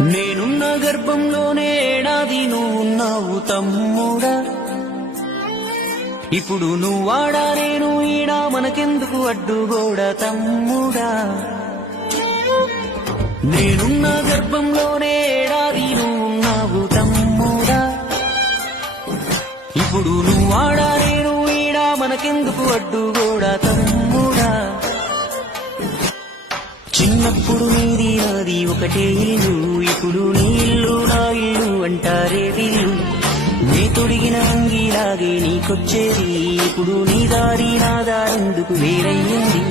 నేనున్న గర్భంలోనే ఏడాది నువ్వున్నావు తమ్ముడా. ఇప్పుడు నువ్వాడా నేను ఈడా మనకెందుకు అడ్డుగోడా తమ్ముడా. నేనున్న గర్భంలోనే ఏడాది నువ్వున్నావు తమ్ముడా. ఇప్పుడు నువ్వాడా నేను ఈడా మనకెందుకు అడ్డుగోడా తమ్ముడా. చిన్నప్పుడు నీది నాది ఒకటే ఇల్లు, ఇప్పుడు నీ ఇల్లు నా ఇల్లు అంటారే వీళ్ళు. నీ తొడిగిన అంగిలాగే నీకొచ్చేది, ఇప్పుడు నీ దారి నా దారెందుకు వేరయ్యింది.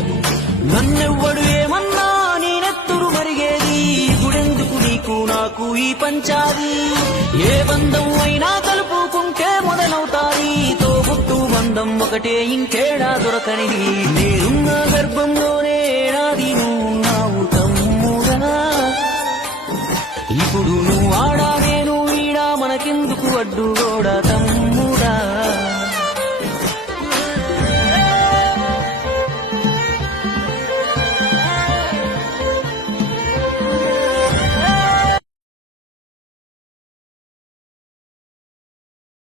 నన్నెవ్వడు ఏమన్నా నేనెత్తురు మరిగేది, ఇప్పుడెందుకు నీకు నాకు ఈ పంచాది. ఏ బంధం అయినా కలుపుకుంటే మొదలవుతాది, తోబుట్టు బంధం ఒకటే ఇంకేడా దొరకనిది. నేనున్న గర్భంలోనే ఏడాది నువ్వున్నావు తమ్ముడా. ఇప్పుడు నువ్వాడా నేను ఈడా మనకెందుకు అడ్డుగోడా తమ్ముడా.